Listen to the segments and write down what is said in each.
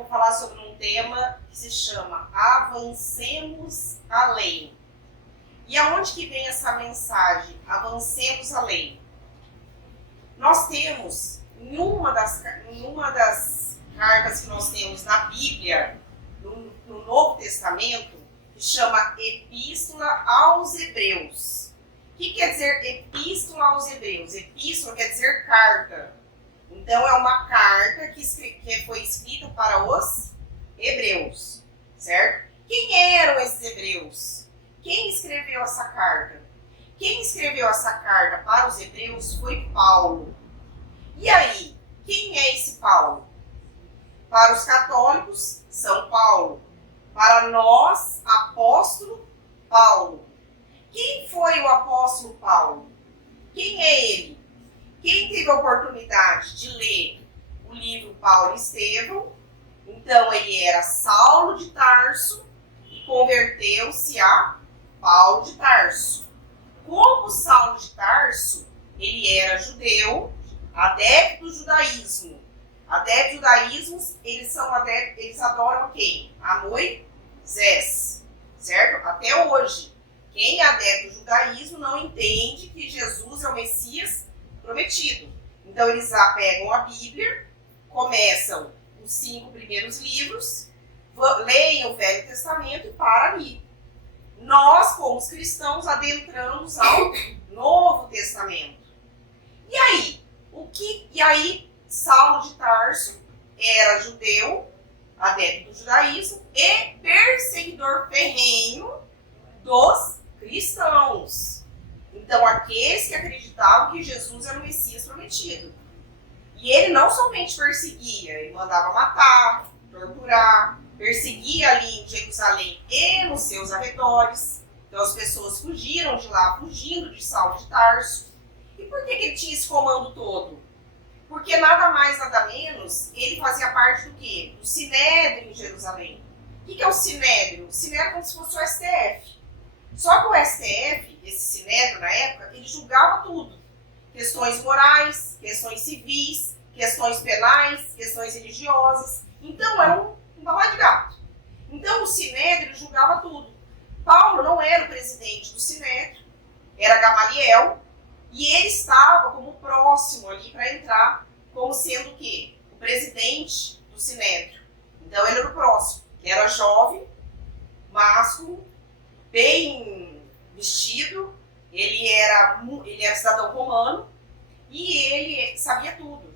vou falar sobre um tema que se chama Avancemos Além. E aonde que vem essa mensagem? Avancemos além. Nós temos, em uma das cartas que nós temos na Bíblia, no Novo Testamento, que chama Epístola aos Hebreus. O que quer dizer Epístola aos Hebreus? Epístola quer dizer carta. Então, é uma carta que foi escrita para os hebreus, certo? Quem eram esses hebreus? Quem escreveu essa carta? Quem escreveu essa carta para os hebreus foi Paulo. E aí, quem é esse Paulo? Para os católicos, São Paulo. Para nós, apóstolo Paulo. Quem foi o apóstolo Paulo? Quem é ele? Quem teve a oportunidade de ler o livro Paulo e Estevão, então ele era Saulo de Tarso e converteu-se a Paulo de Tarso. Como Saulo de Tarso, ele era judeu, adepto do judaísmo. Adeptos do judaísmo, eles adoram quem? A Moisés, certo? Até hoje, quem é adepto do judaísmo não entende que Jesus é o Messias prometido. Então eles pegam a Bíblia, começam os 5 primeiros livros, leem o Velho Testamento e param ali. Nós, como os cristãos, adentramos ao Novo Testamento. E aí, Saulo de Tarso era judeu, adepto do judaísmo e perseguidor ferrenho dos cristãos. Então, aqueles que acreditavam que Jesus era o Messias prometido. E ele não somente perseguia, ele mandava matar, torturar, perseguia ali em Jerusalém e nos seus arredores. Então, as pessoas fugiram de lá, fugindo de Saulo de Tarso. E por que ele tinha esse comando todo? Porque nada mais, nada menos, ele fazia parte do quê? Do Sinédrio em Jerusalém. O que é o Sinédrio? O Sinédrio é como se fosse o STF. Só que o STF, esse Sinédrio na época, ele julgava tudo. Questões morais, questões civis, questões penais, questões religiosas. Então era um balaio de gato. Então o Sinédrio julgava tudo. Paulo não era o presidente do Sinédrio, era Gamaliel, e ele estava como próximo ali para entrar, como sendo o quê? O presidente do Sinédrio. Então ele era o próximo. Ele era jovem, másculo, bem vestido, ele era cidadão romano e ele sabia tudo.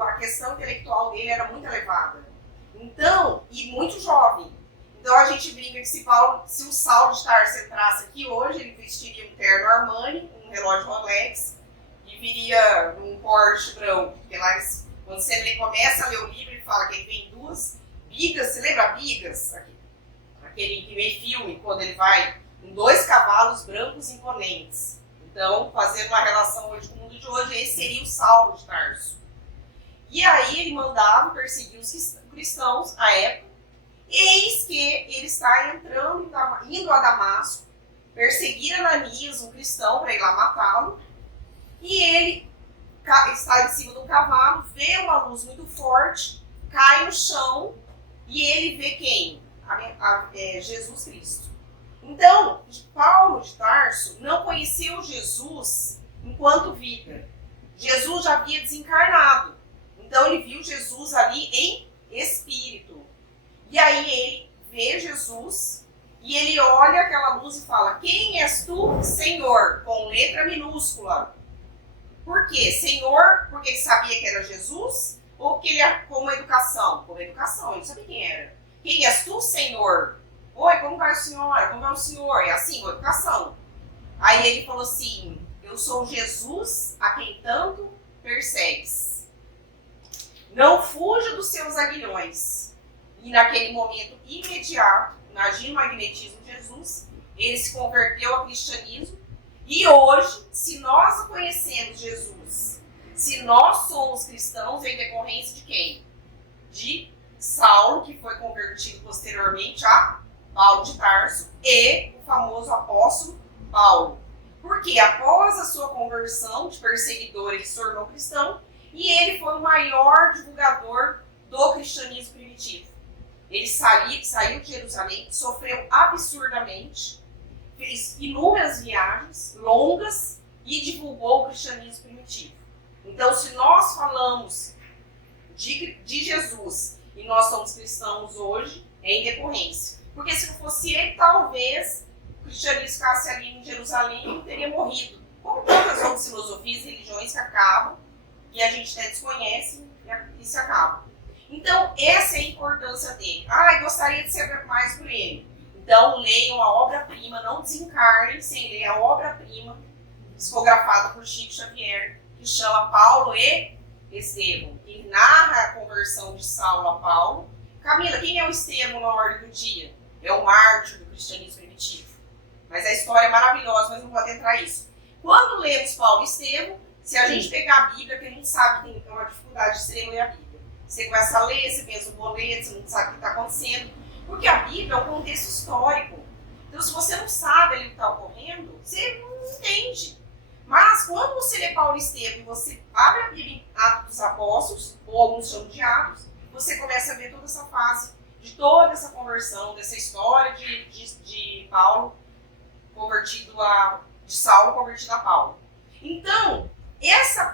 A questão intelectual dele era muito elevada. Então, e muito jovem. Então a gente brinca que se o Saulo de Tarso entrasse aqui hoje, ele vestiria um terno Armani, um relógio Rolex e viria num Porsche branco. Porque lá, quando você começa a ler o livro, ele fala que ele vem 2 bigas, você lembra bigas? Aquele que vem filme, quando ele vai com 2 cavalos brancos imponentes. Então, fazendo uma relação hoje com o mundo de hoje, esse seria o Saulo de Tarso. E aí ele mandava perseguir os cristãos à época. Eis que ele está indo a Damasco, perseguir Ananias, um cristão, para ir lá matá-lo. E ele está em cima do cavalo, vê uma luz muito forte, cai no chão e ele vê quem? Jesus Cristo. Então, Paulo de Tarso não conheceu Jesus enquanto vida. Jesus já havia desencarnado. Então, ele viu Jesus ali em espírito. E aí, ele vê Jesus e ele olha aquela luz e fala: quem és tu, Senhor? Com letra minúscula. Por quê? Senhor, porque ele sabia que era Jesus? Ou porque ele era como educação? Como educação, ele sabia quem era. Quem és tu, Senhor? Oi, como vai o senhor? Como vai o senhor? É assim, educação. Aí ele falou assim: eu sou Jesus a quem tanto persegues. Não fuja dos seus aguilhões. E naquele momento imediato, imagina o magnetismo de Jesus, ele se converteu ao cristianismo. E hoje, se nós conhecemos Jesus, se nós somos cristãos, em decorrência de quem? De Saulo, que foi convertido posteriormente a Paulo de Tarso, e o famoso apóstolo Paulo. Porque após a sua conversão de perseguidor, ele se tornou cristão, e ele foi o maior divulgador do cristianismo Ele saiu de Jerusalém, sofreu absurdamente, fez inúmeras viagens longas e divulgou o cristianismo primitivo. Então, se nós falamos de Jesus e nós somos cristãos hoje, é em decorrência. Porque se não fosse ele, talvez o cristianismo ficasse ali em Jerusalém e teria morrido. Como tantas outras filosofias e religiões que acabam, e a gente até desconhece e se acabam. Então, essa é a importância dele. Gostaria de saber mais por ele. Então, leiam a obra-prima, não desencarnem sem ler a obra-prima, psicografada por Chico Xavier, que chama Paulo e Estevão, que narra a conversão de Saulo a Paulo. Camila, quem é o Estevão na ordem do dia? É o mártir do cristianismo primitivo. Mas a história é maravilhosa, mas não vou adentrar isso. Quando lemos Paulo e Estevão, se a gente pegar a Bíblia, que a gente sabe que tem uma dificuldade de ser ler a Bíblia. Você começa a ler, você pensa no boleto, você não sabe o que está acontecendo. Porque a Bíblia é um contexto histórico. Então, se você não sabe ali o que está ocorrendo, você não entende. Mas, quando você lê Paulo e Estevão e você abre a Bíblia em Atos dos Apóstolos, ou alguns chamam de Atos, você começa a ver toda essa fase, de toda essa conversão, dessa história de Paulo convertido de Saulo convertido a Paulo. Então,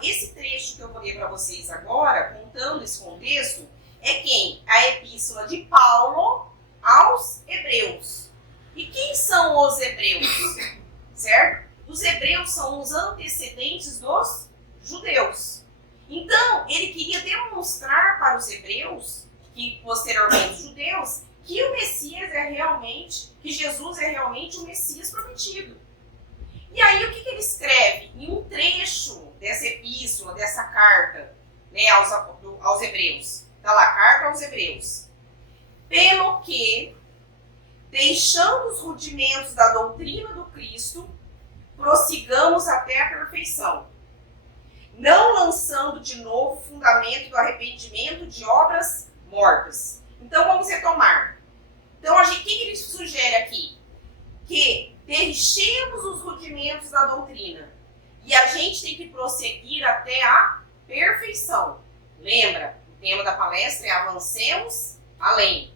esse trecho que eu vou ler para vocês agora, contando esse contexto, é quem? A epístola de Paulo aos Hebreus. E quem são os Hebreus? Certo? Os Hebreus são os antecedentes dos judeus. Então, ele queria demonstrar para os Hebreus, e posteriormente os judeus, que o Messias é realmente, que Jesus é realmente o Messias prometido. E aí, o que ele escreve? Em um trecho dessa epístola, dessa carta, né, aos Hebreus. Está lá, carta aos Hebreus. Pelo que, deixando os rudimentos da doutrina do Cristo, prossigamos até a perfeição, não lançando de novo o fundamento do arrependimento de obras mortas. Então, vamos retomar. Então, o que ele sugere aqui? Que deixemos os rudimentos da doutrina e a gente tem que prosseguir até a perfeição. Lembra? O tema da palestra é avancemos além.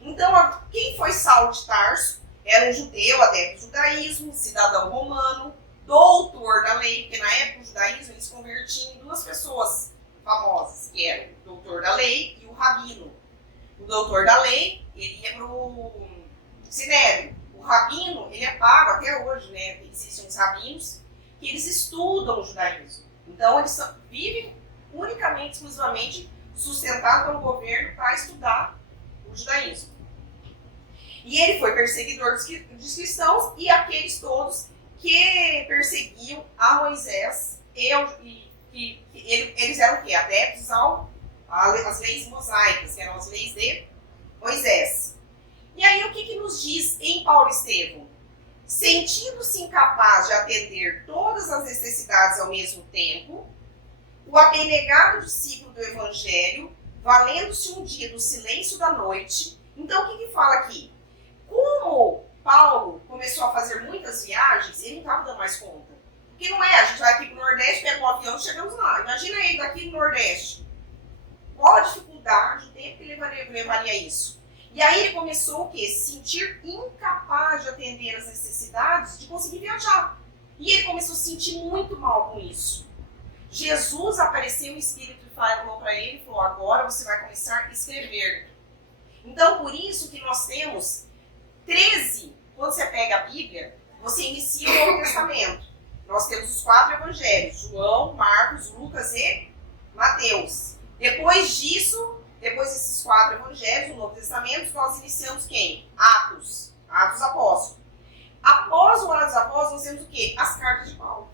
Então, quem foi Saulo de Tarso? Era um judeu, adepto do judaísmo, cidadão romano, doutor da lei, porque na época do judaísmo eles convertiam em duas pessoas famosas, que eram o doutor da lei e o rabino. O doutor da lei, ele ia para o sinédrio. O rabino, ele é pago até hoje, né? Existem os rabinos que eles estudam o judaísmo. Então, eles vivem unicamente, exclusivamente, sustentados pelo governo para estudar o judaísmo. E ele foi perseguidor dos cristãos e aqueles todos que perseguiam a Moisés. Eles eram o quê? Adeptos às leis mosaicas, que eram as leis de Moisés. E aí o que nos diz em Paulo e Estevão? Sentindo-se incapaz de atender todas as necessidades ao mesmo tempo, o abnegado discípulo do Evangelho, valendo-se um dia do silêncio da noite. Então o que fala aqui? Como Paulo começou a fazer muitas viagens, ele não estava dando mais conta. Porque não é, a gente vai aqui para o Nordeste, pega um avião e chegamos lá. Imagina ele daqui no Nordeste. Qual a dificuldade, o tempo que levaria isso? E aí ele começou o quê? Se sentir incapaz de atender as necessidades de conseguir viajar. E ele começou a se sentir muito mal com isso. Jesus apareceu em espírito e falou para ele, falou, agora você vai começar a escrever. Então, por isso que nós temos 13, quando você pega a Bíblia, você inicia o Novo Testamento. Nós temos os 4 evangelhos, João, Marcos, Lucas e Mateus. Depois disso, depois desses 4 evangelhos, o Novo Testamento, nós iniciamos quem? Atos Apóstolos. Após o Atos Apóstolos, nós temos o quê? As cartas de Paulo.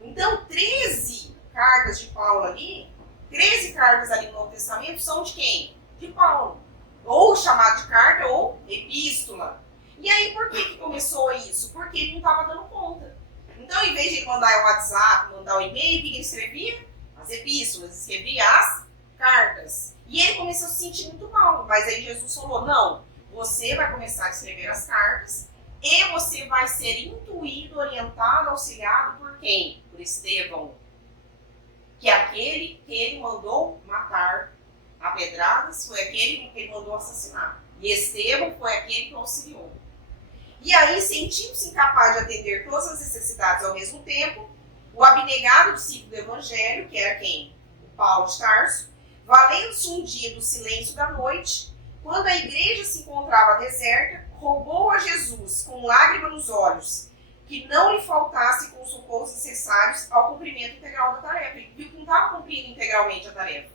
Então, 13 cartas de Paulo ali, 13 cartas ali no Novo Testamento são de quem? De Paulo. Ou chamado de carta ou epístola. E aí, por que começou isso? Porque ele não estava dando conta. Então, em vez de ele mandar o WhatsApp, mandar o e-mail, o que ele escrevia? As epístolas, escrevia as cartas. E ele começou a se sentir muito mal. Mas aí Jesus falou, não, você vai começar a escrever as cartas e você vai ser intuído, orientado, auxiliado por quem? Por Estevão. Que é aquele que ele mandou matar, pedradas foi aquele que ele mandou assassinar. E Estevão foi aquele que o auxiliou. E aí, sentindo-se incapaz de atender todas as necessidades ao mesmo tempo, o abnegado discípulo do Evangelho, que era quem? O Paulo de Tarso, valendo-se um dia do silêncio da noite, quando a igreja se encontrava deserta, rogou a Jesus, com lágrima nos olhos, que não lhe faltasse com os socorros necessários ao cumprimento integral da tarefa. Ele viu que não estava cumprindo integralmente a tarefa.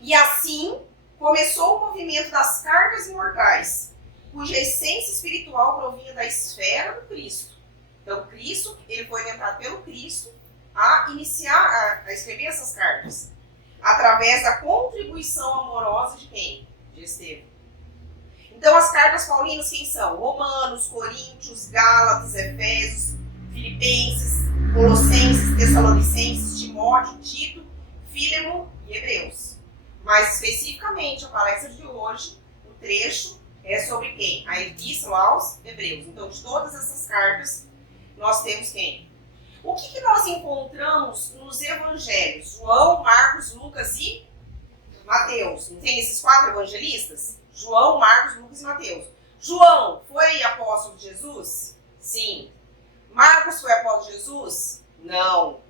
E assim começou o movimento das cartas imortais, cuja essência espiritual provinha da esfera do Cristo. Então, Cristo, ele foi orientado pelo Cristo a iniciar, a escrever essas cartas, através da contribuição amorosa de quem? De Estevão. Então, as cartas paulinas quem são? Romanos, Coríntios, Gálatas, Efésios, Filipenses, Colossenses, Tessalonicenses, Timóteo, Tito, Fílemon e Hebreus. Mais especificamente, a palestra de hoje, o trecho é sobre quem? A Epístola aos Hebreus. Então, de todas essas cartas, nós temos quem? O que nós encontramos nos evangelhos? João, Marcos, Lucas e Mateus. Não tem esses 4 evangelistas? João, Marcos, Lucas e Mateus. João foi apóstolo de Jesus? Sim. Marcos foi apóstolo de Jesus? Não.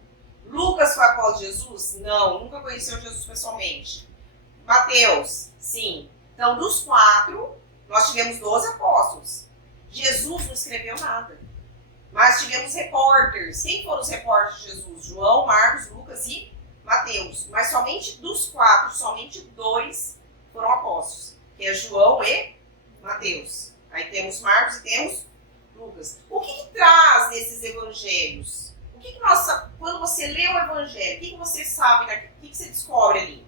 Lucas foi apóstolo de Jesus? Não. Nunca conheceu Jesus pessoalmente. Mateus? Sim. Então, dos 4, nós tivemos 12 apóstolos. Jesus não escreveu nada. Mas tivemos repórteres. Quem foram os repórteres de Jesus? João, Marcos, Lucas e Mateus. Mas somente dos 4, somente 2 foram apóstolos. Que é João e Mateus. Aí temos Marcos e temos Lucas. O que traz nesses evangelhos? Quando você lê o evangelho, o que você sabe, o que você descobre ali?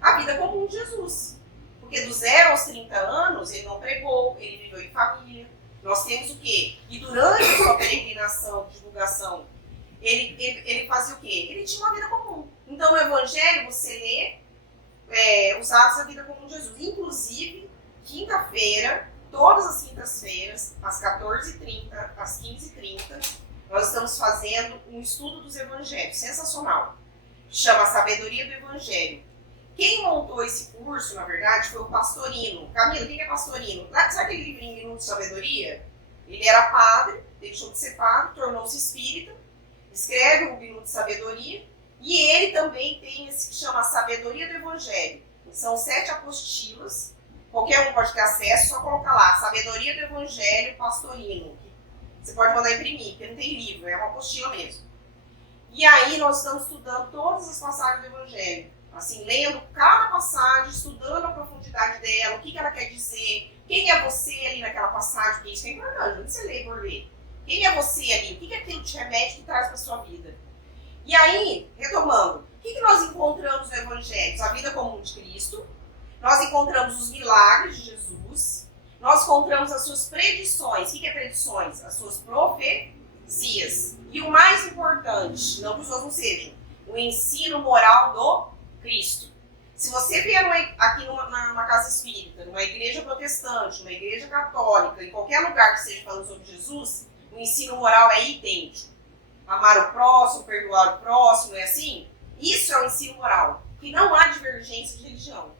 A vida comum de Jesus. Porque do 0 aos 30 anos, ele não pregou, ele viveu em família. Nós temos o quê? E durante a sua peregrinação, divulgação, ele fazia o quê? Ele tinha uma vida comum. Então, no evangelho, você lê os atos da vida comum de Jesus. Inclusive, quinta-feira, todas as quintas-feiras, às 14h30, às 15h30, nós estamos fazendo um estudo dos evangelhos, sensacional. Chama Sabedoria do Evangelho. Quem montou esse curso, na verdade, foi o Pastorino. Camila, quem é Pastorino? Sabe aquele livrinho Minuto de Sabedoria? Ele era padre, deixou de ser padre, tornou-se espírita, escreve o Minuto de Sabedoria, e ele também tem esse que chama Sabedoria do Evangelho. São 7 apostilas, qualquer um pode ter acesso, só colocar lá, Sabedoria do Evangelho Pastorino. Você pode mandar imprimir, porque não tem livro, é uma apostila mesmo. E aí nós estamos estudando todas as passagens do Evangelho. Assim, lendo cada passagem, estudando a profundidade dela, o que ela quer dizer, quem é você ali naquela passagem, porque isso é importante, não você lê por ler. Quem é você ali, o que aquilo te remete que traz para a sua vida. E aí, retomando, o que nós encontramos no Evangelho? A vida comum de Cristo, nós encontramos os milagres de Jesus, nós encontramos as suas predições. O que é predições? As suas profecias. E o mais importante, não que os outros não sejam, o ensino moral do Cristo. Se você vier aqui numa casa espírita, numa igreja protestante, numa igreja católica, em qualquer lugar que esteja falando sobre Jesus, o ensino moral é idêntico. Amar o próximo, perdoar o próximo, é assim? Isso é o ensino moral, que não há divergência de religião,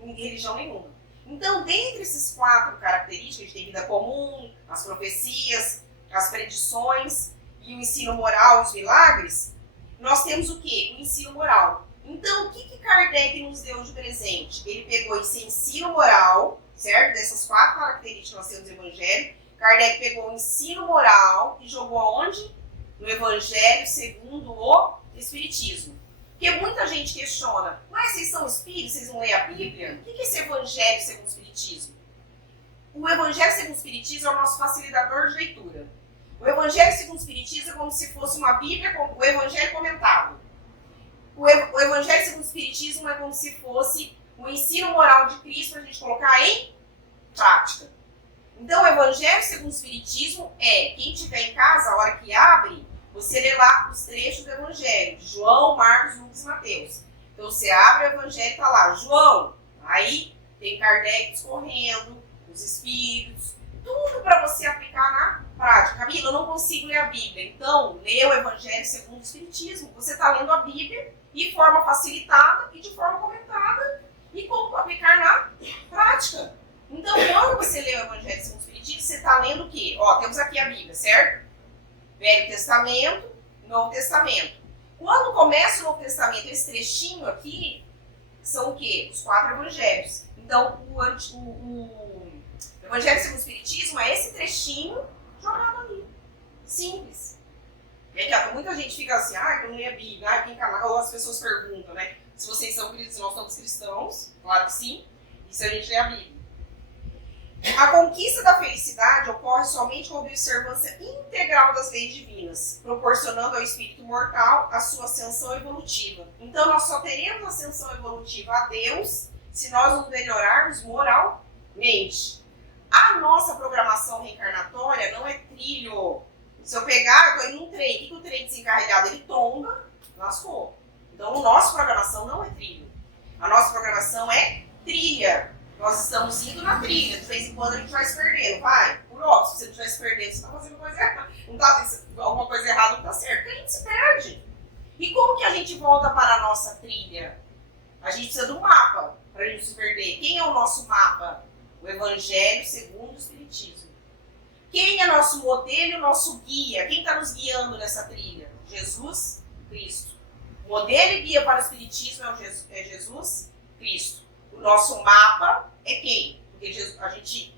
em religião nenhuma. Então, dentre esses 4 características, de vida comum, as profecias, as predições e o ensino moral, os milagres, nós temos o quê? O ensino moral. Então, o que Kardec nos deu de presente? Ele pegou esse ensino moral, certo? Dessas 4 características que nós temos no Evangelho, Kardec pegou o ensino moral e jogou aonde? No Evangelho segundo o Espiritismo. Porque muita gente questiona, mas vocês são espíritos, vocês não leem a Bíblia? O que é esse Evangelho segundo o Espiritismo? O Evangelho segundo o Espiritismo é o nosso facilitador de leitura. O Evangelho segundo o Espiritismo é como se fosse uma Bíblia, o Evangelho comentado. O Evangelho segundo o Espiritismo é como se fosse o ensino moral de Cristo para a gente colocar em prática. Então, o Evangelho segundo o Espiritismo é, quem tiver em casa, a hora que abre, você lê lá os trechos do Evangelho, de João, Marcos, Lucas e Mateus. Então, você abre o Evangelho e está lá, João, aí tem Kardec discorrendo, os Espíritos, tudo para você aplicar na prática. Camila, eu não consigo ler a Bíblia, então, lê o Evangelho segundo o Espiritismo. Você está lendo a Bíblia de forma facilitada e de forma comentada Ó, temos aqui a Bíblia, certo? Velho Testamento, Novo Testamento. Quando começa o Novo Testamento, esse trechinho aqui, são o quê? Os 4 evangelhos. Então, o Evangelho segundo o Espiritismo é esse trechinho jogado ali. Simples. Muita gente fica assim, eu não li a Bíblia, ou as pessoas perguntam, né? Se vocês são cristãos, se nós somos cristãos, claro que sim, e se a gente lê a Bíblia. A conquista da felicidade ocorre somente com a observância integral das leis divinas, proporcionando ao espírito mortal a sua ascensão evolutiva. Então, nós só teremos ascensão evolutiva a Deus se nós nos melhorarmos moralmente. A nossa programação reencarnatória não é trilho. Se eu pegar, eu estou em um trem, o que o trem desencarregado ele tomba, lascou. Então, a nossa programação não é trilho. A nossa programação é trilha. Nós estamos indo na trilha, de vez em quando a gente vai se perdendo, vai. Por óbvio, se você não estiver se perdendo, você está fazendo coisa errada. Alguma coisa errada não está certo, porque a gente se perde. E como que a gente volta para a nossa trilha? A gente precisa do mapa para a gente se perder. Quem é o nosso mapa? O Evangelho segundo o Espiritismo. Quem é nosso modelo e o nosso guia? Quem está nos guiando nessa trilha? Jesus Cristo. O modelo e guia para o Espiritismo é Jesus Cristo. O nosso mapa é quem? Porque a gente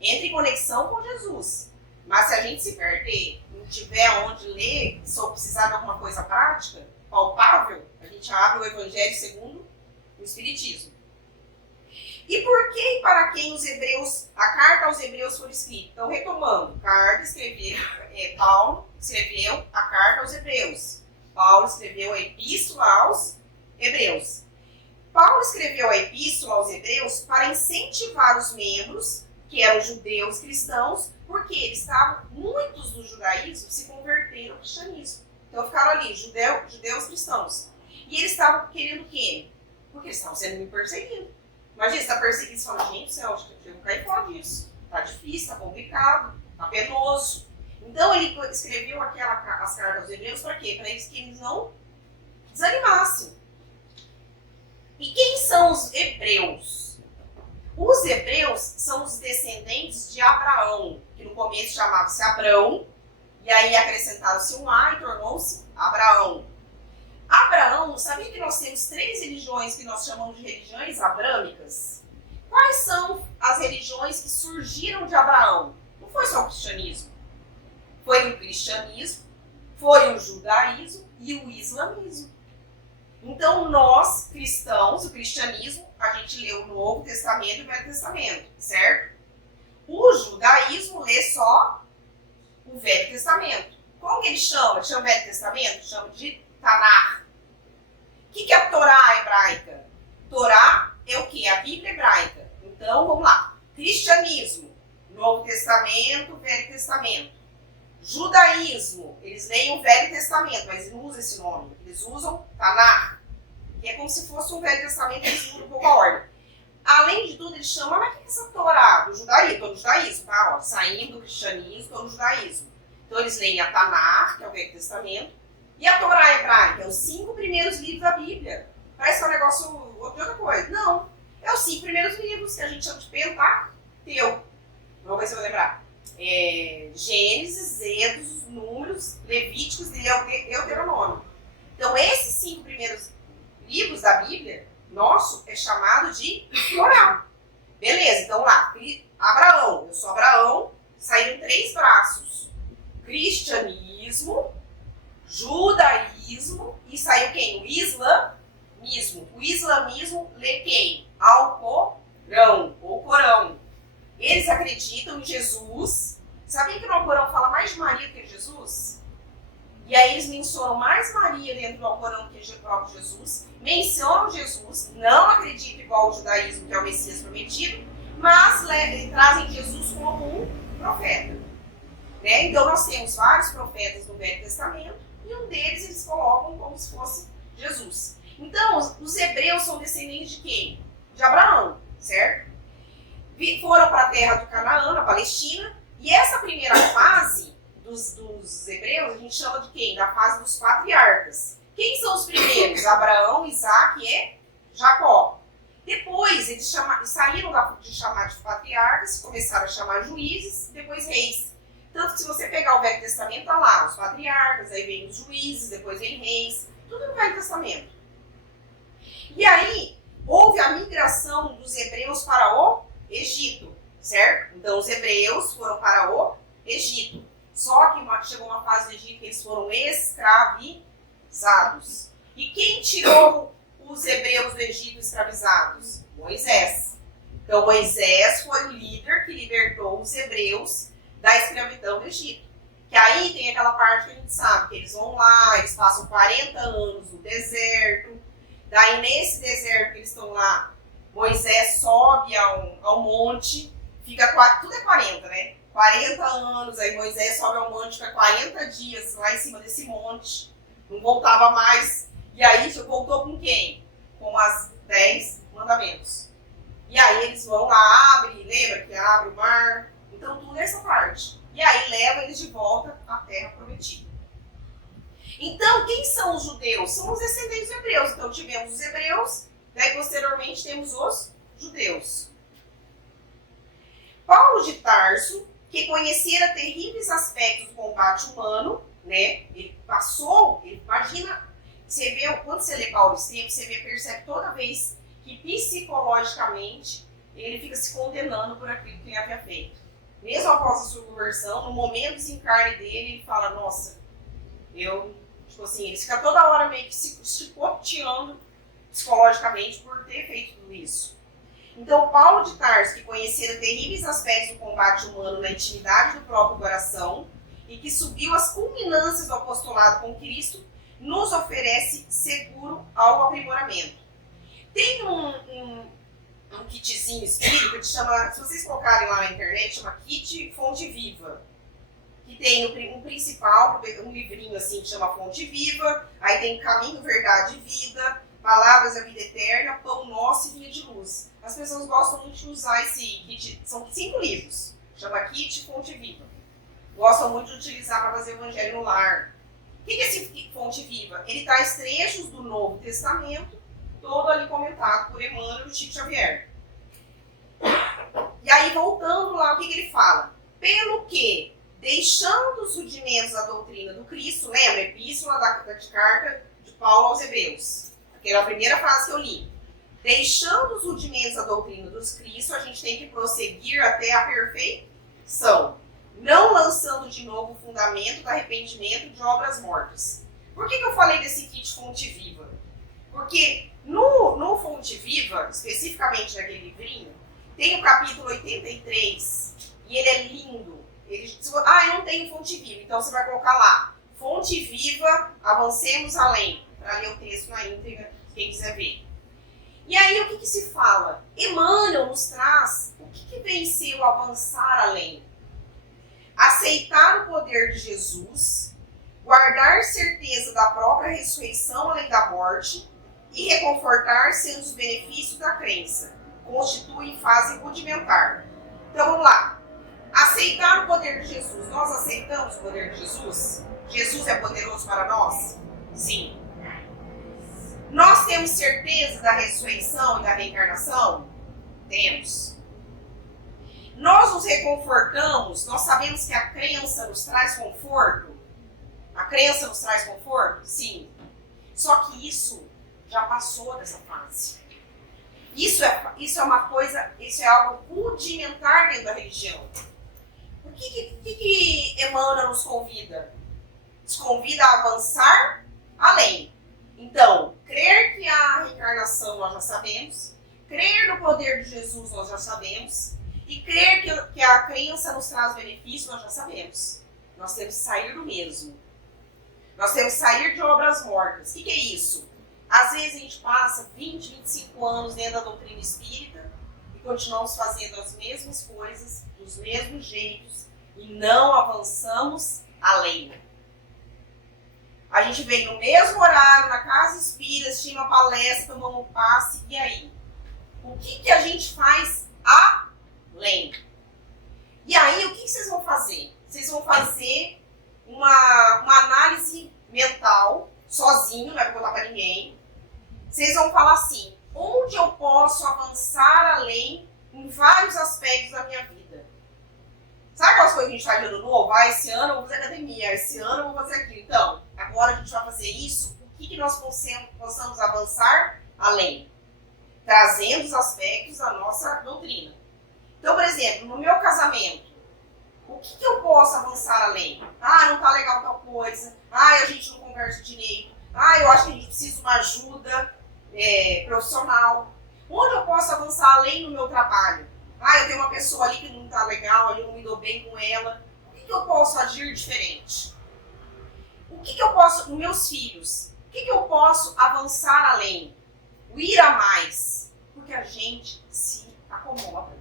entra em conexão com Jesus. Mas se a gente se perder, não tiver onde ler, só precisar de alguma coisa prática, palpável, a gente abre o Evangelho segundo o Espiritismo. E por que e para quem a carta aos Hebreus foi escrita? Então, retomando, Paulo escreveu a carta aos Hebreus. Paulo escreveu a epístola aos Hebreus. Paulo escreveu a epístola aos Hebreus para incentivar os membros, que eram judeus cristãos, porque muitos do judaísmo se converteram ao cristianismo. Então ficaram ali, judeus cristãos. E eles estavam querendo o quê? Porque eles estavam sendo muito perseguidos. Imagina, você está perseguido, você fala, gente, céu, acho que eu vou cair fora disso. Está difícil, está complicado, está penoso. Então ele escreveu as cartas aos Hebreus para quê? Para que eles não desanimassem. E quem são os hebreus? Os hebreus são os descendentes de Abraão, que no começo chamava-se Abrão, e aí acrescentaram-se um A e tornou-se Abraão. Abraão, sabia que nós temos 3 religiões que nós chamamos de religiões abrâmicas? Quais são as religiões que surgiram de Abraão? Não foi só o cristianismo. Foi o cristianismo, foi o judaísmo e o islamismo. Então, nós, cristãos, o cristianismo, a gente lê o Novo Testamento e o Velho Testamento, certo? O judaísmo lê só o Velho Testamento. Como que ele chama? Ele chama Velho Testamento? Chama de Tanar. O que é a Torá hebraica? Torá é o quê? A Bíblia hebraica. Então, vamos lá. Cristianismo, Novo Testamento, Velho Testamento. Judaísmo, eles leem o Velho Testamento, mas não usam esse nome. Eles usam Tanar, que é como se fosse um Velho Testamento, eles mudam um pouco a ordem. Além de tudo, eles chamam, mas o que é essa Torá? Do judaísmo, estou no judaísmo, tá? Ó, saindo do cristianismo, estou no judaísmo. Então, eles leem a Tanar, que é o Velho Testamento, e a Torá hebraica, é os 5 primeiros livros da Bíblia. Parece que é um negócio de outra coisa. Não, é os 5 primeiros livros, que a gente chama de Pentateu. Vamos ver se eu vou lembrar. Gênesis, Êxodo, Números, Levíticos e Deuteronômio. Então, esses 5 primeiros livros da Bíblia, nosso, é chamado de Torá. Beleza, então lá, Abraão, eu sou Abraão, saíram 3 braços. Cristianismo, judaísmo e saiu quem? O islamismo. O islamismo lê quem? Alcorão, ou Corão. Eles acreditam em Jesus. Sabia que no Alcorão fala mais de Maria do que de Jesus? E aí eles mencionam mais Maria dentro do Alcorão do que o próprio Jesus. Mencionam Jesus, não acreditam igual ao judaísmo, que é o Messias prometido, mas trazem Jesus como um profeta. Né? Então nós temos vários profetas no Velho Testamento e um deles eles colocam como se fosse Jesus. Então os hebreus são descendentes de quem? De Abraão, certo? Foram para a terra do Canaã, na Palestina, e essa primeira fase dos hebreus a gente chama de quem? Da fase dos patriarcas. Quem são os primeiros? Abraão, Isaac e Jacó. Depois eles saíram de chamar de patriarcas, começaram a chamar juízes, depois reis. Tanto que se você pegar o Velho Testamento, tá lá os patriarcas, aí vem os juízes, depois vem reis, tudo no Velho Testamento. E aí, houve a migração dos hebreus para o Egito, certo? Então, os hebreus foram para o Egito. Só que chegou uma fase do Egito que eles foram escravizados. E quem tirou os hebreus do Egito escravizados? Moisés. Então, Moisés foi o líder que libertou os hebreus da escravidão do Egito. Que aí tem aquela parte que a gente sabe, que eles vão lá, eles passam 40 anos no deserto. Daí, nesse deserto que eles estão lá, Moisés sobe ao monte, tudo é 40, né? 40 anos, aí Moisés sobe ao monte, fica 40 dias lá em cima desse monte, não voltava mais. E aí, voltou com quem? Com as 10 mandamentos. E aí eles vão lá, lembra que abre o mar? Então, tudo é essa parte. E aí, leva eles de volta à terra prometida. Então, quem são os judeus? São os descendentes dos hebreus. Então, tivemos os hebreus, daí posteriormente temos os judeus. Paulo de Tarso, que conhecera terríveis aspectos do combate humano, né? Ele imagina, quando você lê Paulo Estevam, você percebe toda vez que psicologicamente ele fica se condenando por aquilo que ele havia feito. Mesmo após a sua conversão, no momento do desencarne dele, ele fala, nossa, ele fica toda hora meio que se chicoteando psicologicamente por ter feito tudo isso. Então, Paulo de Tarso, que conhecera terríveis aspectos do combate humano na intimidade do próprio coração e que subiu às culminâncias do apostolado com Cristo, nos oferece seguro ao aprimoramento. Tem um kitzinho espírita que chama, se vocês colocarem lá na internet, chama Kit Fonte Viva. Que tem um principal, um livrinho assim que chama Fonte Viva, aí tem Caminho, Verdade e Vida, Palavras da Vida Eterna, Pão Nosso e Vinha de Luz. As pessoas gostam muito de usar esse kit, são 5 livros, chama Kit Fonte Viva. Gostam muito de utilizar para fazer o Evangelho no Lar. O que é esse Fonte Viva? Ele traz trechos do Novo Testamento, todo ali comentado por Emmanuel e Chico Xavier. E aí, voltando lá, o que ele fala? Pelo que, deixando os rudimentos da doutrina do Cristo, lembra? Epístola da carta de Paulo aos Hebreus. Aquela primeira frase que eu li. Deixando os rudimentos da doutrina dos Cristo, a gente tem que prosseguir até a perfeição, não lançando de novo o fundamento do arrependimento de obras mortas. Por que eu falei desse kit Fonte Viva? Porque no Fonte Viva, especificamente naquele livrinho, tem o capítulo 83 e ele é lindo. Eu não tenho Fonte Viva, então você vai colocar lá, Fonte Viva, avancemos além, para ler o texto na íntegra, quem quiser ver. E aí, o que se fala? Emmanuel nos traz o que vem ser o avançar além. Aceitar o poder de Jesus, guardar certeza da própria ressurreição além da morte e reconfortar-se nos benefícios da crença. Constitui fase rudimentar. Então, vamos lá. Aceitar o poder de Jesus. Nós aceitamos o poder de Jesus? Jesus é poderoso para nós? Sim. Nós temos certeza da ressurreição e da reencarnação? Temos. Nós nos reconfortamos, nós sabemos que a crença nos traz conforto? A crença nos traz conforto? Sim. Só que isso já passou dessa fase. Isso é uma coisa, isso é algo rudimentar dentro da religião. O que Emmanuel nos convida? Nos convida a avançar além. Então, crer que a reencarnação nós já sabemos, crer no poder de Jesus nós já sabemos, e crer que a crença nos traz benefício nós já sabemos. Nós temos que sair do mesmo. Nós temos que sair de obras mortas. O que é isso? Às vezes a gente passa 20, 25 anos dentro da doutrina espírita e continuamos fazendo as mesmas coisas, dos mesmos jeitos, e não avançamos além. A gente vem no mesmo horário, na casa espírita, assistir uma palestra, tomando um passe, e aí? O que a gente faz além? E aí, o que vocês vão fazer? Vocês vão fazer uma análise mental, sozinho, não vai contar para ninguém. Vocês vão falar assim, onde eu posso avançar além em vários aspectos da minha vida? Sabe aquelas coisas que a gente faz de ano novo, esse ano eu vou fazer academia, esse ano eu vou fazer aquilo. Então, agora a gente vai fazer isso, o que nós possamos avançar além? Trazendo os aspectos da nossa doutrina. Então, por exemplo, no meu casamento, o que eu posso avançar além? Não tá legal tal coisa. A gente não conversa direito. Eu acho que a gente precisa de uma ajuda profissional. Onde eu posso avançar além no meu trabalho? Eu tenho uma pessoa ali que não tá legal, eu não me dou bem com ela. O que eu posso agir diferente? O que eu posso, nos meus filhos, o que eu posso avançar além? O ir a mais. Porque a gente se acomoda.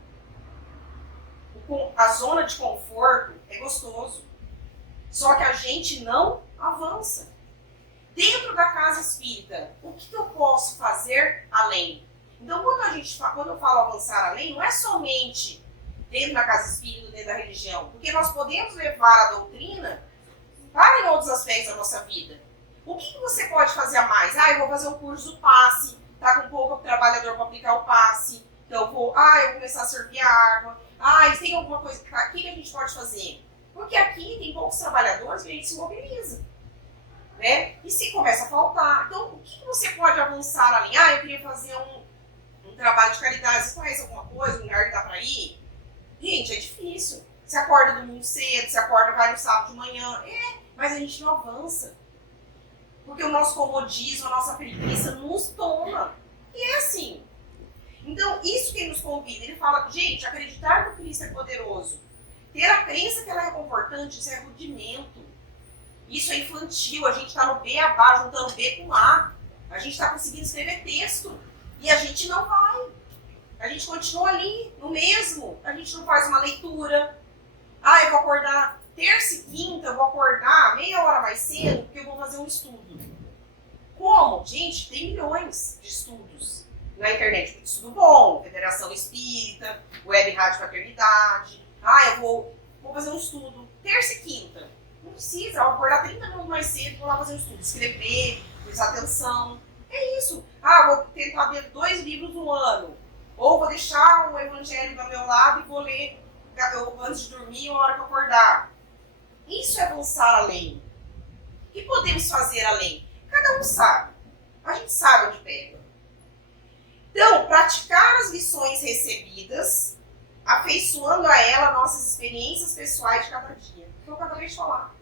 A zona de conforto é gostoso. Só que a gente não avança. Dentro da casa espírita, o que eu posso fazer além? Então, quando eu falo avançar além, não é somente dentro da casa espírita, dentro da religião. Porque nós podemos levar a doutrina para em outros aspectos da nossa vida. O que você pode fazer a mais? Eu vou fazer um curso do passe. Tá com pouco trabalhador para aplicar o passe. Então, eu vou começar a servir a água. Tem alguma coisa que a gente pode fazer? Porque aqui tem poucos trabalhadores que a gente se mobiliza. Né? E se começa a faltar. Então, o que você pode avançar além? Eu queria fazer um trabalho de caridade. Você conhece alguma coisa, um lugar que dá para ir? Gente, é difícil. Você acorda domingo cedo, você acorda, vai no sábado de manhã. Mas a gente não avança. Porque o nosso comodismo, a nossa preguiça nos toma. E é assim. Então, isso que ele nos convida. Ele fala, gente, acreditar que o Cristo é poderoso. Ter a crença que ela é reconfortante, isso é rudimento. Isso é infantil. A gente está no beabá, juntando B com A. A gente está conseguindo escrever texto. E a gente não vai. A gente continua ali, no mesmo. A gente não faz uma leitura. Eu vou acordar terça e quinta, eu vou acordar meia hora mais cedo, porque eu vou fazer um estudo. Como? Gente, tem milhões de estudos na internet. Estudo bom, Federação Espírita, Web Rádio Fraternidade. Eu vou fazer um estudo terça e quinta. Não precisa, eu vou acordar 30 minutos mais cedo, vou lá fazer um estudo. Escrever, prestar atenção. É isso. Vou tentar ler 2 livros no ano. Ou vou deixar o Evangelho do meu lado e vou ler antes de dormir, uma hora que eu acordar. Isso é avançar além. O que podemos fazer além? Cada um sabe. A gente sabe onde pega. Então, praticar as lições recebidas, afeiçoando a ela nossas experiências pessoais de cada dia. Que eu acabei de falar.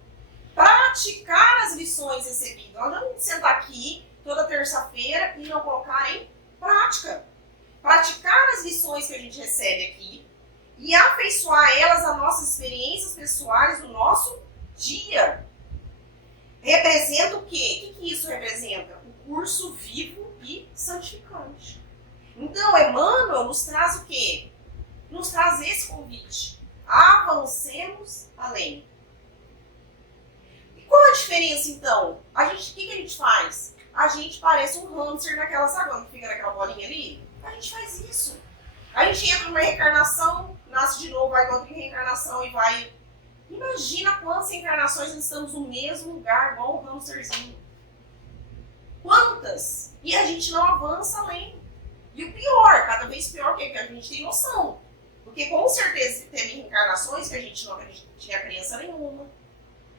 Praticar as lições recebidas. Nós não vamos sentar aqui toda terça-feira e não colocar em prática. Praticar as lições que a gente recebe aqui e afeiçoar elas a nossas experiências pessoais do nosso dia. Representa o quê? O que isso representa? O curso vivo e santificante. Então, Emmanuel nos traz o quê? Nos traz esse convite. Avancemos além. E qual a diferença, então? O que a gente faz? A gente parece um hamster naquela saguão que fica naquela bolinha ali. A gente faz isso. A gente entra numa reencarnação, nasce de novo, vai em outra reencarnação e vai... Imagina quantas reencarnações nós estamos no mesmo lugar, igual um hamsterzinho. Quantas? E a gente não avança além. E o pior, cada vez pior, que a gente tem noção. Porque com certeza teve reencarnações que a gente não tinha crença nenhuma.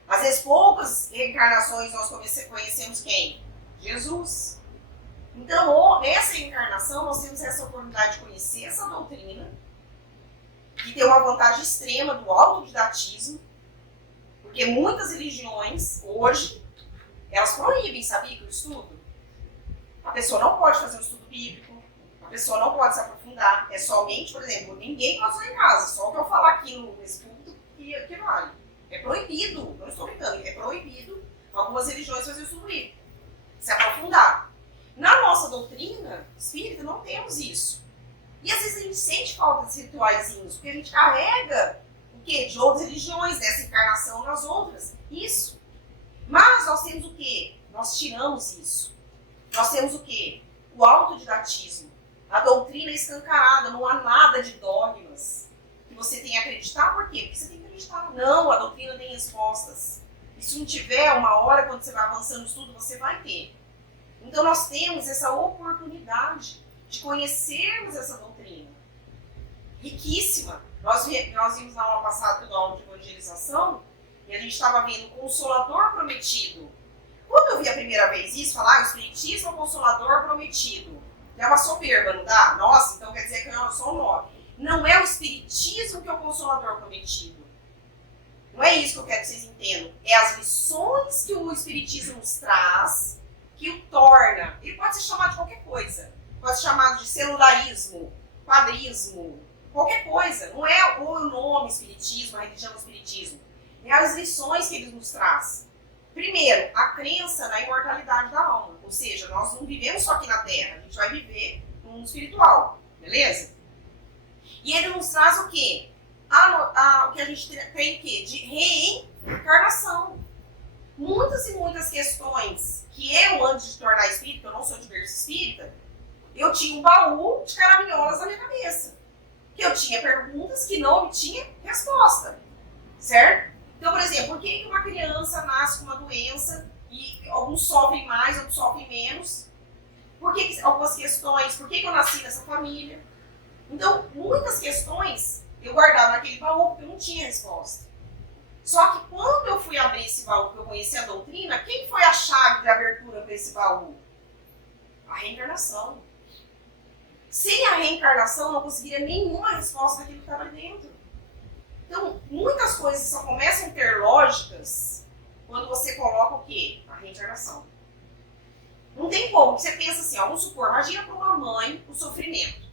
Às vezes poucas reencarnações nós conhecemos quem? Jesus. Então, nessa reencarnação, nós temos essa oportunidade de conhecer essa doutrina, que tem uma vantagem extrema do autodidatismo, porque muitas religiões, hoje, elas proíbem, sabia, que o estudo. A pessoa não pode fazer um estudo bíblico, a pessoa não pode se aprofundar. É somente, por exemplo, ninguém pode sair em casa, só o que eu falar aqui nesse público que vale. É proibido, não estou brincando, é proibido algumas religiões fazer o estudo bíblico, se aprofundar. Na nossa doutrina espírita não temos isso. E às vezes a gente sente falta desses rituaizinhos, porque a gente carrega o quê? De outras religiões, dessa encarnação nas outras. Isso. Mas nós temos o quê? Nós tiramos isso. Nós temos o quê? O autodidatismo. A doutrina é escancarada, não há nada de dogmas que você tem que acreditar. Por quê? Porque você tem que acreditar. Não, a doutrina tem respostas. E se não tiver, uma hora, quando você vai avançando no estudo, você vai ter. Então nós temos essa oportunidade de conhecermos essa doutrina. Riquíssima. Nós vimos na aula passada, pela aula de evangelização, e a gente estava vendo o Consolador Prometido. Quando eu vi a primeira vez isso, falar o Espiritismo é o Consolador Prometido. É uma soberba, não dá? Nossa, então quer dizer que eu sou um nome. Não é o Espiritismo que é o Consolador Prometido. Não é isso que eu quero que vocês entendam. É as lições que o Espiritismo nos traz que o torna. Ele pode ser chamado de qualquer coisa. Pode ser chamado de celularismo, quadrismo, qualquer coisa. Não é o nome Espiritismo, a religião do Espiritismo. É as lições que ele nos traz. Primeiro, a crença na imortalidade da alma. Ou seja, nós não vivemos só aqui na Terra. A gente vai viver no mundo espiritual. Beleza? E ele nos traz o quê? O que a gente tem o quê? De reencarnação. Muitas e muitas questões que eu, antes de tornar espírita, eu não sou de berço espírita, eu tinha um baú de caraminholas na minha cabeça. Que eu tinha perguntas que não me tinha resposta. Certo? Então, por exemplo, por que uma criança nasce com uma doença e alguns sofrem mais, outros sofrem menos? Por que algumas questões? Por que eu nasci nessa família? Então, muitas questões eu guardava naquele baú porque eu não tinha resposta. Só que quando eu fui abrir esse baú, que eu conheci a doutrina, quem foi a chave de abertura para esse baú? A reencarnação. Sem a reencarnação, eu não conseguiria nenhuma resposta daquilo que estava ali dentro. Então, muitas coisas só começam a ter lógicas quando você coloca o quê? A reencarnação. Não tem como. Você pensa assim, ó, vamos supor, imagina para uma mãe o sofrimento.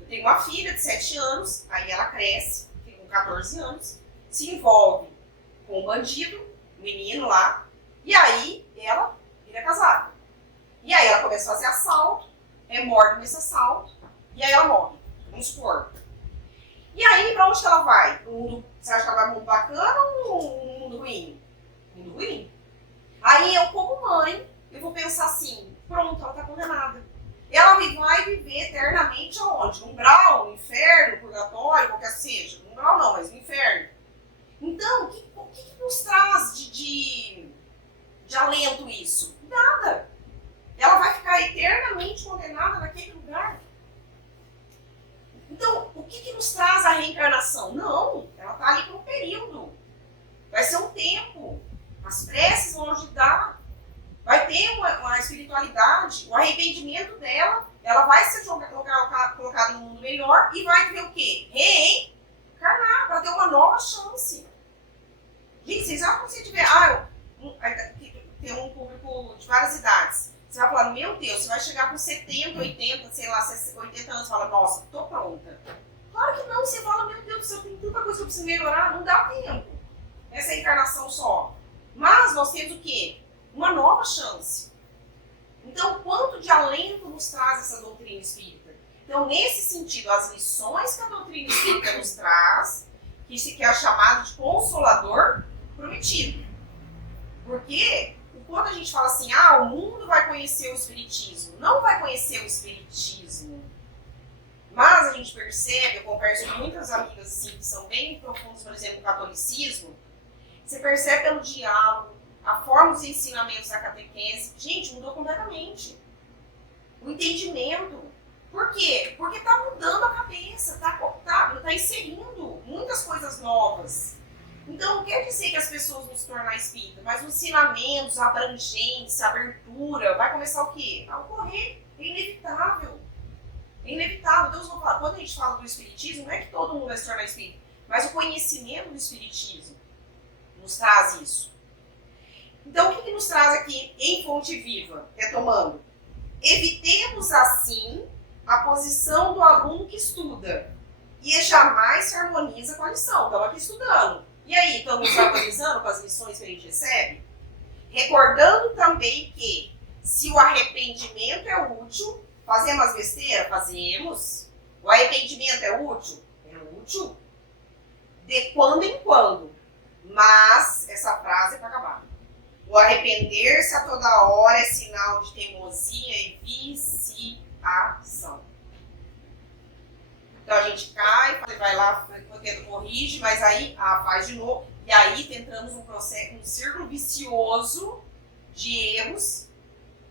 Eu tenho uma filha de 7 anos, aí ela cresce, fica com 14 anos, se envolve com um bandido, um menino lá, e aí ela vira casada. E aí ela começa a fazer assalto, é morta nesse assalto, e aí ela morre. Vamos supor. E aí, pra onde que ela vai? Você acha que ela vai no mundo bacana ou no mundo ruim? Mundo ruim. Aí eu, como mãe, eu vou pensar assim, pronto, ela tá condenada. Ela vai viver eternamente aonde? No umbral, no inferno, no purgatório, qualquer que seja. No umbral não, mas no inferno. Então, o que nos traz de alento isso? Nada. Ela vai ficar eternamente condenada naquele lugar. Então, o que nos traz a reencarnação? Não, ela está ali por um período. Vai ser um tempo. As preces vão ajudar. Vai ter uma espiritualidade. O arrependimento dela, ela vai ser colocada num mundo melhor e vai ter o quê? Reencarnar, para ter uma nova chance. Gente, vocês já quando você tiver... tem um público de várias idades. Você vai falar, meu Deus, você vai chegar com 70, 80, sei lá, 80 anos e fala, nossa, tô pronta. Claro que não, você fala, meu Deus do céu, tem tanta coisa que eu preciso melhorar, não dá tempo. Essa é a encarnação só. Mas nós temos o quê? Uma nova chance. Então, quanto de alento nos traz essa doutrina espírita? Então, nesse sentido, as lições que a doutrina espírita nos traz, que é chamado de Consolador Prometido. Porque... quando a gente fala assim, o mundo vai conhecer o Espiritismo, não vai conhecer o Espiritismo. Mas a gente percebe, eu converso com muitas amigas assim, que são bem profundas, por exemplo, no catolicismo, você percebe pelo diálogo, a forma dos ensinamentos da catequese, gente, mudou completamente. O entendimento. Por quê? Porque está mudando a cabeça, está inserindo muitas coisas novas. Então, não quer dizer que as pessoas vão se tornar espíritas, mas os ensinamentos, a abrangência, a abertura, vai começar o quê? A ocorrer. É inevitável. É inevitável. Deus não fala. Quando a gente fala do espiritismo, não é que todo mundo vai se tornar espírita, mas o conhecimento do espiritismo nos traz isso. Então, o que nos traz aqui em Fonte Viva? Retomando. Evitemos, assim, a posição do aluno que estuda e jamais se harmoniza com a lição. Estamos aqui estudando. E aí, estamos nos harmonizando com as lições que a gente recebe? Recordando também que, se o arrependimento é útil, fazemos as besteiras? Fazemos. O arrependimento é útil? É útil. De quando em quando. Mas, essa frase é para acabar. O arrepender-se a toda hora é sinal de teimosia e viciação. Então a gente cai, você vai lá, corrige, mas aí faz de novo. E aí entramos num processo, um círculo vicioso de erros,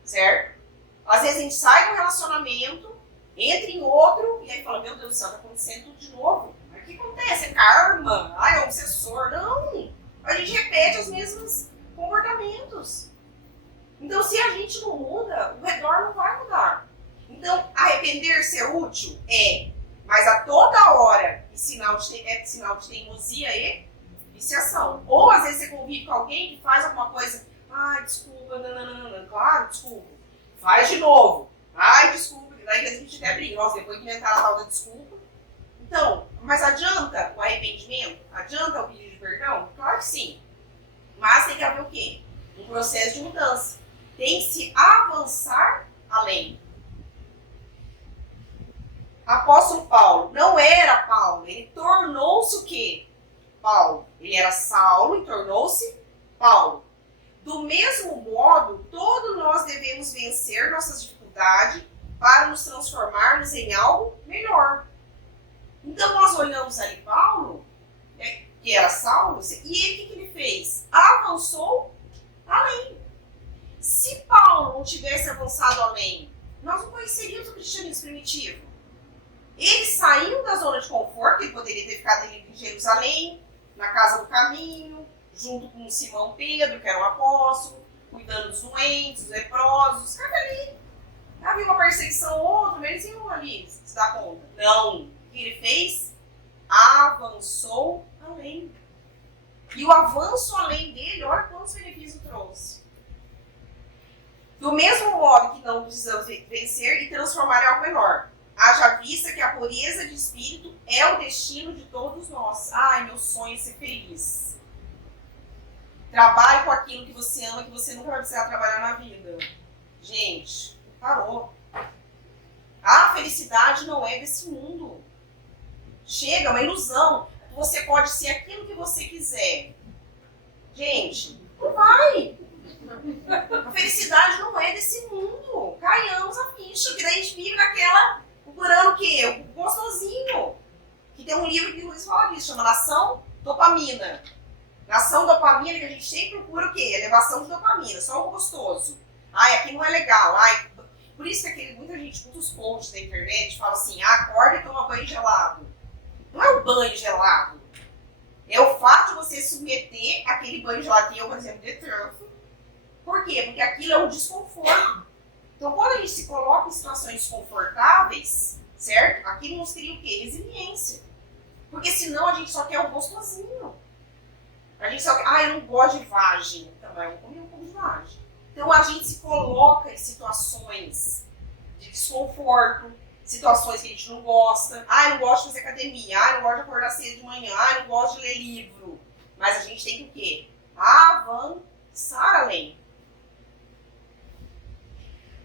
certo? Às vezes a gente sai de um relacionamento, entra em outro, e aí fala, meu Deus do céu, tá acontecendo tudo de novo. Mas que acontece? É karma? É obsessor? Não! A gente repete os mesmos comportamentos. Então, se a gente não muda, o redor não vai mudar. Então, arrepender-se é útil? É. Mas a toda hora é sinal de teimosia e viciação. Ou às vezes você convive com alguém que faz alguma coisa, ai, desculpa, não, claro, desculpa. Faz de novo. Ai, desculpa. Daí a gente até briga. Nossa, depois que inventaram a tal da desculpa. Então, mas adianta o arrependimento? Adianta o pedido de perdão? Claro que sim. Mas tem que haver o quê? Um processo de mudança. Tem que se avançar além. Apóstolo Paulo não era Paulo, ele tornou-se o quê? Paulo. Ele era Saulo e tornou-se Paulo. Do mesmo modo, todos nós devemos vencer nossas dificuldades para nos transformarmos em algo melhor. Então nós olhamos ali Paulo, né, que era Saulo, e ele o que ele fez? Avançou além. Se Paulo não tivesse avançado além, nós não conheceríamos o cristianismo primitivo. Ele saiu da zona de conforto, ele poderia ter ficado em Jerusalém, na casa do caminho, junto com Simão Pedro, que era um apóstolo, cuidando dos doentes, dos leprosos, ficava ali. Havia uma perseguição ou outra, mas eles iam ali, se dá conta. Não. O que ele fez? Avançou além. E o avanço além dele, olha quantos benefícios trouxe. Do mesmo modo que não precisamos vencer e transformar em algo menor. Haja vista que a pureza de espírito é o destino de todos nós. Ai, meu sonho é ser feliz. Trabalhe com aquilo que você ama, que você nunca vai precisar trabalhar na vida. Gente, parou. A felicidade não é desse mundo. Chega, é uma ilusão. Você pode ser aquilo que você quiser. Gente, não vai. A felicidade não é desse mundo. Caiamos a ficha, que daí a gente vive naquela... procurando o quê? O gostosinho. Que tem um livro que o Luiz fala disso, chama Nação Dopamina. Nação Dopamina, que a gente sempre procura o quê? Elevação de dopamina, só o gostoso. Ai, aqui não é legal. Ai, por isso que muita gente, muitos coaches da internet, fala assim, acorda e toma banho gelado. Não é o banho gelado. É o fato de você submeter aquele banho gelado, que eu, por exemplo, detesto. Por quê? Porque aquilo é um desconforto. Então, quando a gente se coloca em situações desconfortáveis, certo? Aquilo nos cria o quê? Resiliência. Porque senão a gente só quer o gostosinho. A gente só quer, eu não gosto de vagem. Também eu comi um pouco de vagem. Então, a gente se coloca em situações de desconforto, situações que a gente não gosta. Eu não gosto de fazer academia. Eu não gosto de acordar cedo de manhã. Eu não gosto de ler livro. Mas a gente tem que o quê? Avançar além.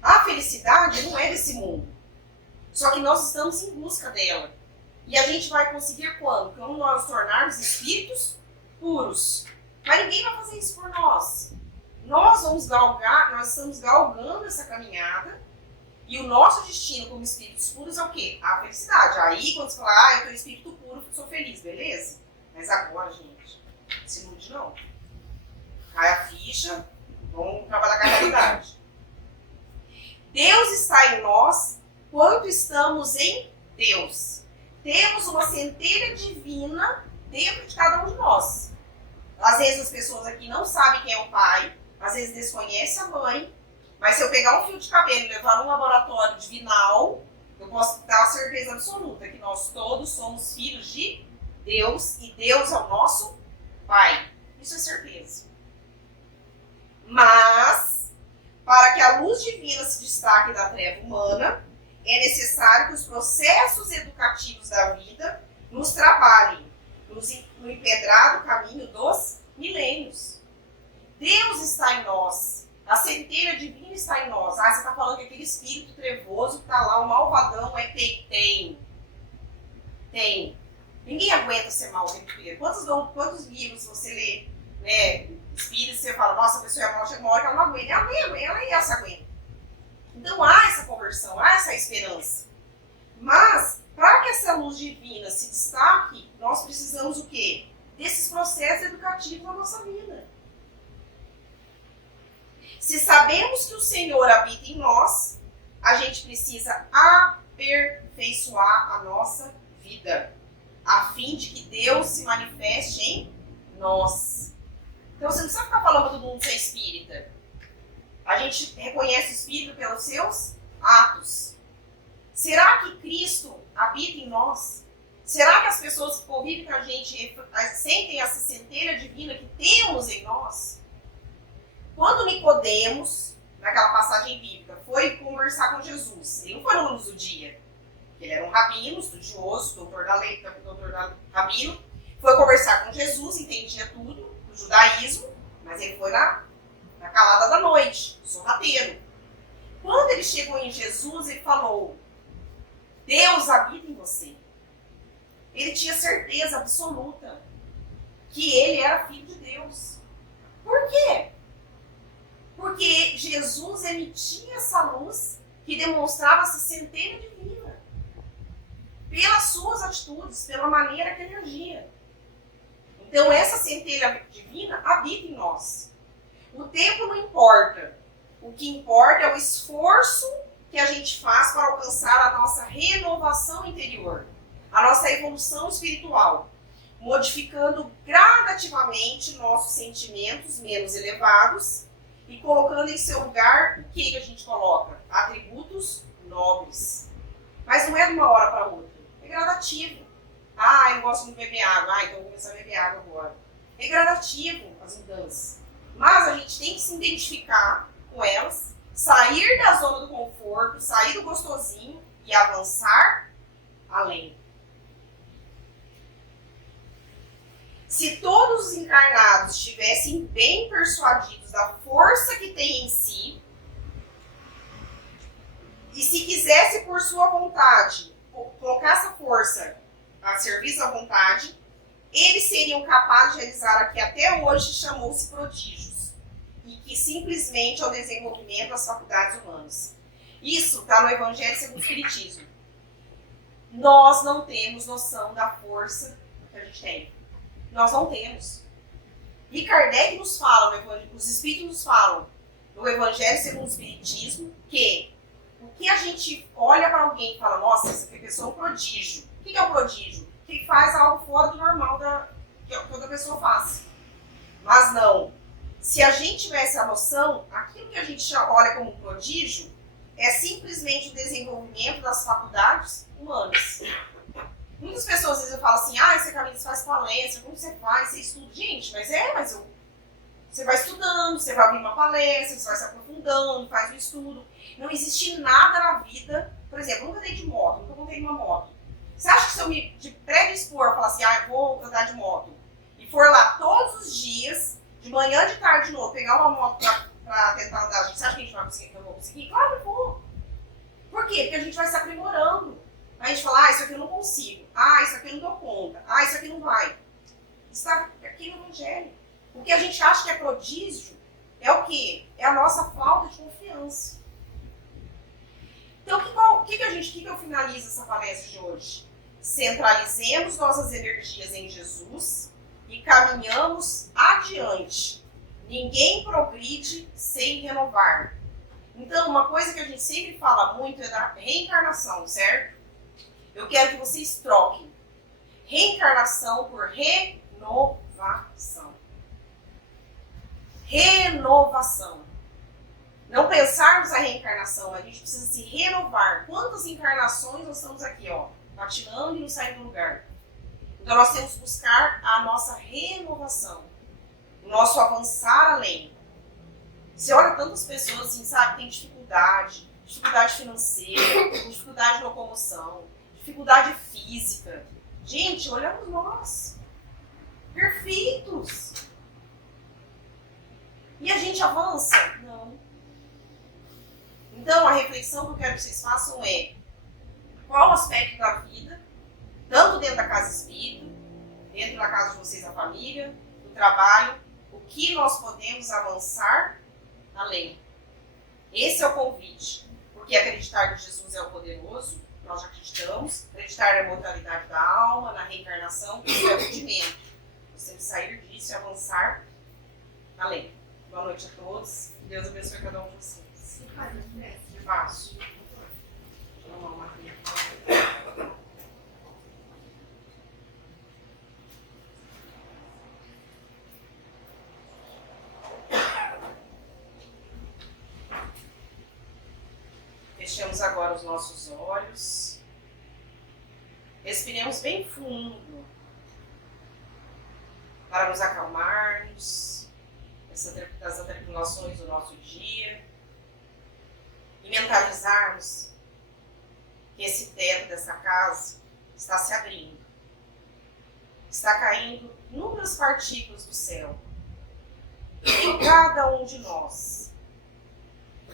A felicidade não é desse mundo. Só que nós estamos em busca dela. E a gente vai conseguir quando? Quando nós nos tornarmos espíritos puros. Mas ninguém vai fazer isso por nós. Nós vamos galgar, nós estamos galgando essa caminhada. E o nosso destino como espíritos puros é o quê? A felicidade. Aí quando você fala, eu tô espírito puro, sou feliz, beleza? Mas agora, gente, se ilude não. Cai a ficha, vamos trabalhar com a realidade. Deus está em nós quando estamos em Deus. Temos uma centelha divina dentro de cada um de nós. Às vezes as pessoas aqui não sabem quem é o pai, às vezes desconhecem a mãe, mas se eu pegar um fio de cabelo e levar num laboratório divinal, eu posso dar a certeza absoluta que nós todos somos filhos de Deus e Deus é o nosso Pai. Isso é certeza. Mas, para que a luz divina se destaque da treva humana, é necessário que os processos educativos da vida nos trabalhem no empedrado caminho dos milênios. Deus está em nós. A centelha divina está em nós. Você está falando que aquele espírito trevoso que está lá, o malvadão, tem. Ninguém aguenta ser mal o tempo inteiro. Quantos livros você lê, né, espíritos, você fala, nossa, a pessoa é mal, chega uma hora que ela não aguenta. Ela se aguenta. Então há essa conversão, há essa esperança. Mas, para que essa luz divina se destaque, nós precisamos o quê? Desses processos educativos na nossa vida. Se sabemos que o Senhor habita em nós, a gente precisa aperfeiçoar a nossa vida. a fim de que Deus se manifeste em nós. Então você não precisa ficar falando para todo mundo ser espírita. A gente reconhece o espírito pelos seus atos. Será que Cristo habita em nós? Será que as pessoas que convivem com a gente sentem essa centelha divina que temos em nós? Quando Nicodemos, naquela passagem bíblica, foi conversar com Jesus, ele não foi no luz do dia. Ele era um rabino, estudioso, doutor da lei, rabino, foi conversar com Jesus, entendia tudo do judaísmo, mas ele foi na calada da noite, sorrateiro. Quando ele chegou em Jesus, ele falou: Deus habita em você. Ele tinha certeza absoluta que ele era filho de Deus. Por quê? Porque Jesus emitia essa luz que demonstrava essa centelha divina. Pelas suas atitudes, pela maneira que ele agia. Então essa centelha divina habita em nós. O tempo não importa. O que importa é o esforço que a gente faz para alcançar a nossa renovação interior, a nossa evolução espiritual, modificando gradativamente nossos sentimentos menos elevados e colocando em seu lugar o que a gente coloca? Atributos nobres. Mas não é de uma hora para outra, é gradativo. Ah, eu gosto muito de beber água, então eu vou começar a beber água agora. É gradativo as mudanças. Mas a gente tem que se identificar com elas, sair da zona do conforto, sair do gostosinho e avançar além. Se todos os encarnados estivessem bem persuadidos da força que tem em si, e se quisesse por sua vontade colocar essa força a serviço da vontade, eles seriam capazes de realizar o que até hoje chamou-se prodígios, e que simplesmente é o desenvolvimento das faculdades humanas. Isso está no Evangelho segundo o Espiritismo. Nós não temos noção da força que a gente tem. Nós não temos. E Kardec nos fala, os Espíritos nos falam, no Evangelho segundo o Espiritismo, que o que a gente olha para alguém e fala, nossa, essa pessoa é um prodígio. O que é um prodígio? Que faz algo fora do normal que toda pessoa faz. Mas não. Se a gente tivesse a noção, aquilo que a gente olha como um prodígio é simplesmente o desenvolvimento das faculdades humanas. Muitas pessoas às vezes falam assim, você Camila, você faz palestra, como você faz, você estuda. Gente, você vai estudando, você vai ouvir uma palestra, você vai se aprofundando, faz um estudo. Não existe nada na vida, por exemplo, eu nunca andei de moto, nunca montei numa moto. Você acha que se eu me predispor a falar assim, eu vou andar de moto, e for lá todos os dias, de manhã, de tarde, de novo, pegar uma moto pra tentar andar, você acha que a gente vai conseguir, que eu vou conseguir? Claro que eu vou. Por quê? Porque a gente vai se aprimorando. A gente fala, isso aqui eu não consigo, isso aqui eu não dou conta, isso aqui não vai. Está aqui no Evangelho. O que a gente acha que é prodígio é o quê? É a nossa falta de confiança. Então, o que eu finalizo essa palestra de hoje? Centralizemos nossas energias em Jesus e caminhamos adiante. Ninguém progride sem renovar. Então, uma coisa que a gente sempre fala muito é da reencarnação, certo? Eu quero que vocês troquem reencarnação por renovação. Renovação. Não pensarmos a reencarnação, a gente precisa se renovar. Quantas encarnações nós estamos aqui, patinando e não saindo do lugar? Então nós temos que buscar a nossa renovação, o nosso avançar além. Você olha tantas pessoas assim, sabe, tem dificuldade financeira, dificuldade de locomoção, dificuldade física. Gente, olhamos nós, perfeitos. E a gente avança? Não. Então, a reflexão que eu quero que vocês façam é qual aspecto da vida, tanto dentro da casa espírita, dentro da casa de vocês, da família, do trabalho, o que nós podemos avançar além. Esse é o convite, porque acreditar que Jesus é o poderoso, nós acreditamos, acreditar na imortalidade da alma, na reencarnação, isso é o rendimento. Nós temos que sair disso e avançar além. Boa noite a todos. Deus abençoe cada um de vocês. Fácil. Vamos lá, Maria. Fechemos agora os nossos olhos. Respiremos bem fundo para nos acalmarmos das atribulações do nosso dia e mentalizarmos que esse teto dessa casa está se abrindo. Está caindo inúmeras partículas do céu em cada um de nós.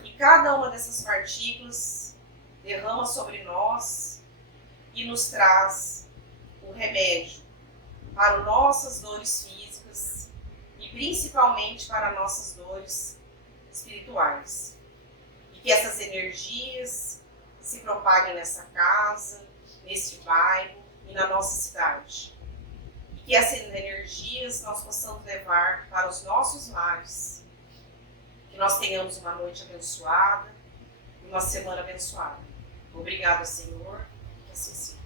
E cada uma dessas partículas derrama sobre nós e nos traz o remédio para nossas dores físicas e principalmente para nossas dores espirituais. E que essas energias se propaguem nessa casa, neste bairro e na nossa cidade. E que essas energias nós possamos levar para os nossos lares. Que nós tenhamos uma noite abençoada e uma semana abençoada. Obrigada, Senhor, que assim seja.